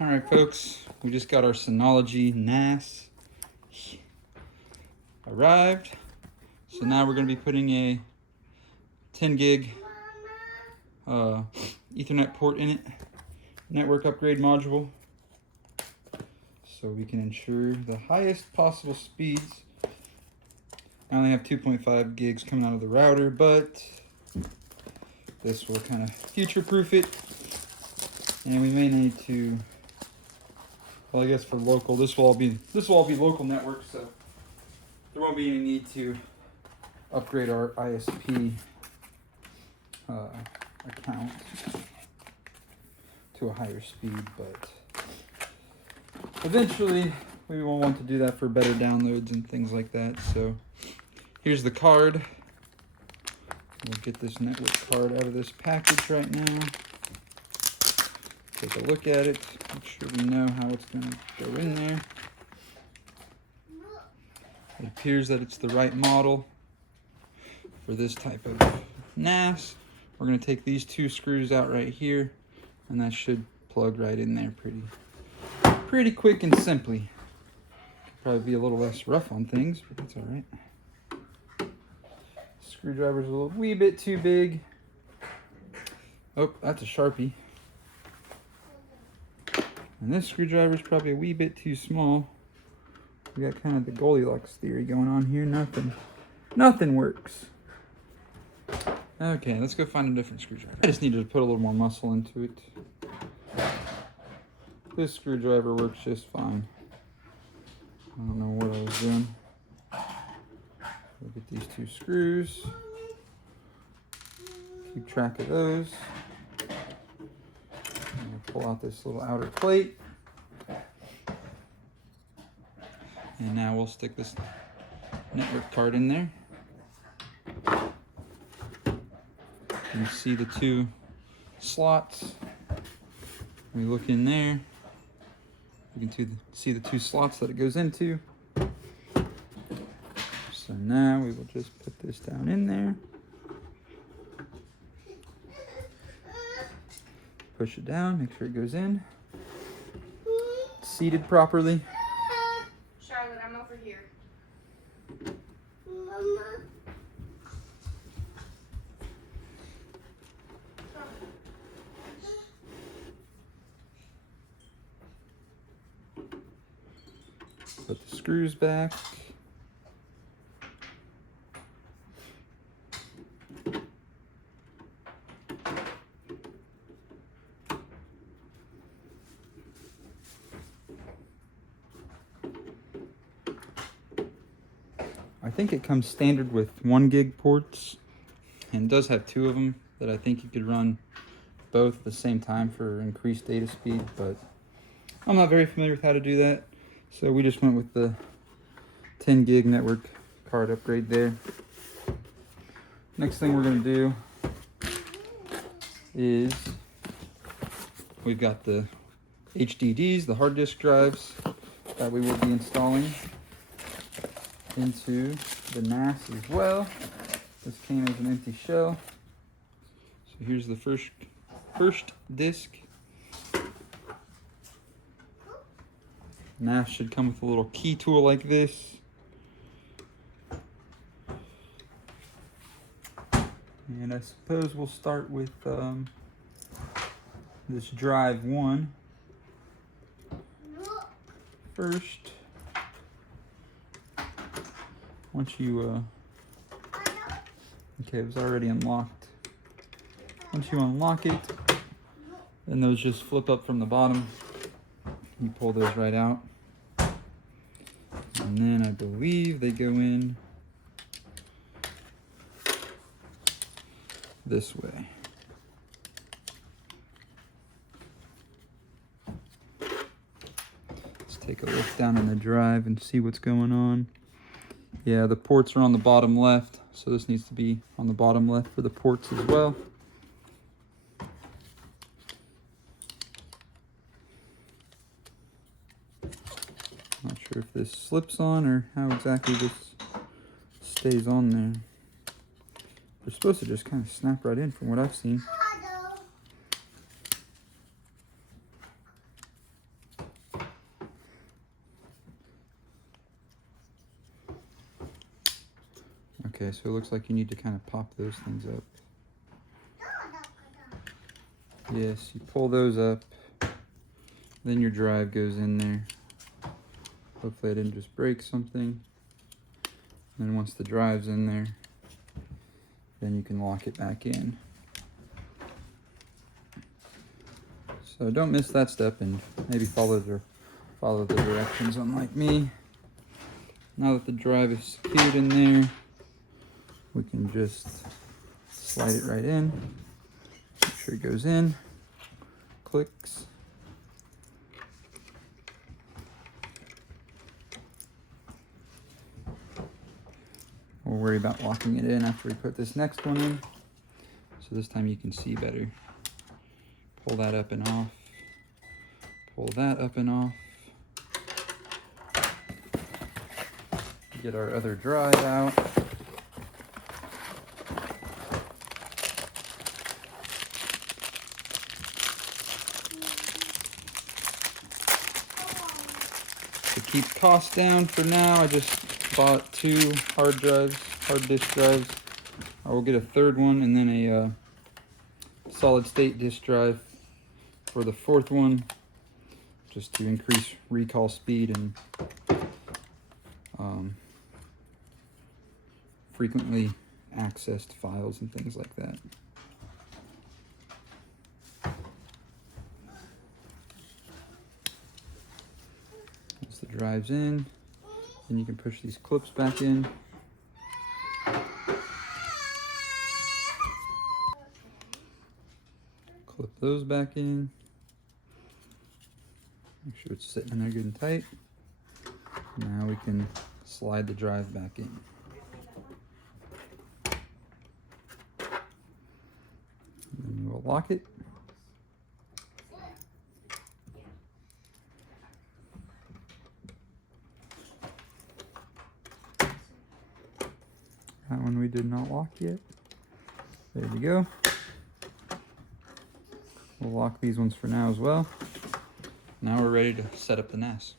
Alright folks, we just got our Synology NAS arrived. So now we're going to be putting a 10 gig Ethernet port in it, network upgrade module, so we can ensure the highest possible speeds. I only have 2.5 gigs coming out of the router, but this will kind of future-proof it. And we may need to, well, I guess for local, this will all be local network, so there won't be any need to upgrade our ISP account to a higher speed, but eventually we will want to do that for better downloads and things like that. So here's the card. We'll get this network card out of this package right now. Take a look at it, make sure we know how it's going to go in there. It appears that it's the right model for this type of NAS. We're going to take these two screws out right here, and that should plug right in there pretty quick and simply. Probably be a little less rough on things, but that's all right. Screwdriver's a wee bit too big. Oh, that's a Sharpie. And this screwdriver is probably a wee bit too small. We got kind of the Goldilocks theory going on here. Nothing works. Okay, let's go find a different screwdriver. I just needed to put a little more muscle into it. This screwdriver works just fine. I don't know what I was doing. We'll get these two screws. Keep track of those. Pull out this little outer plate, and now we'll stick this network card in there. You see the two slots. We look in there, you can see the two slots that it goes into. So now we will just put this down in there. Push it down, make sure it goes in. It's seated properly. Charlotte, I'm over here. Mama. Put the screws back. I think it comes standard with 1 gig ports, and does have 2 of them that I think you could run both at the same time for increased data speed, but I'm not very familiar with how to do that, so we just went with the 10 gig network card upgrade there. Next thing we're going to do is we've got the HDDs, the hard disk drives that we will be installing into the NAS as well. This came as an empty shell. So here's the first disk. NAS should come with a little key tool like this. And I suppose we'll start with this drive 1 first. Once you, okay, it was already unlocked. Once you unlock it, then those just flip up from the bottom. You pull those right out. And then I believe they go in this way. Let's take a look down on the drive and see what's going on. Yeah, the ports are on the bottom left, so this needs to be on the bottom left for the ports as well. Not sure if this slips on or how exactly this stays on there. They're supposed to just kind of snap right in from what I've seen. Okay, so it looks like you need to kind of pop those things up. Yes, you pull those up, then your drive goes in there. Hopefully I didn't just break something. And then once the drive's in there, then you can lock it back in. So don't miss that step, and maybe follow the directions, unlike me. Now that the drive is secured in there, we can just slide it right in. Make sure it goes in. Clicks. We'll worry about locking it in after we put this next one in. So this time you can see better. Pull that up and off. Pull that up and off. Get our other drive out. To keep costs down for now, I just bought 2 hard disk drives. I will get a third one and then a solid state disk drive for the 4th one, just to increase recall speed and frequently accessed files and things like that. Once the drive's in, then you can push these clips back in. Clip those back in. Make sure it's sitting in there good and tight. Now we can slide the drive back in. And then we'll lock it. That one we did not lock yet. There we go. We'll lock these ones for now as well. Now we're ready to set up the NAS.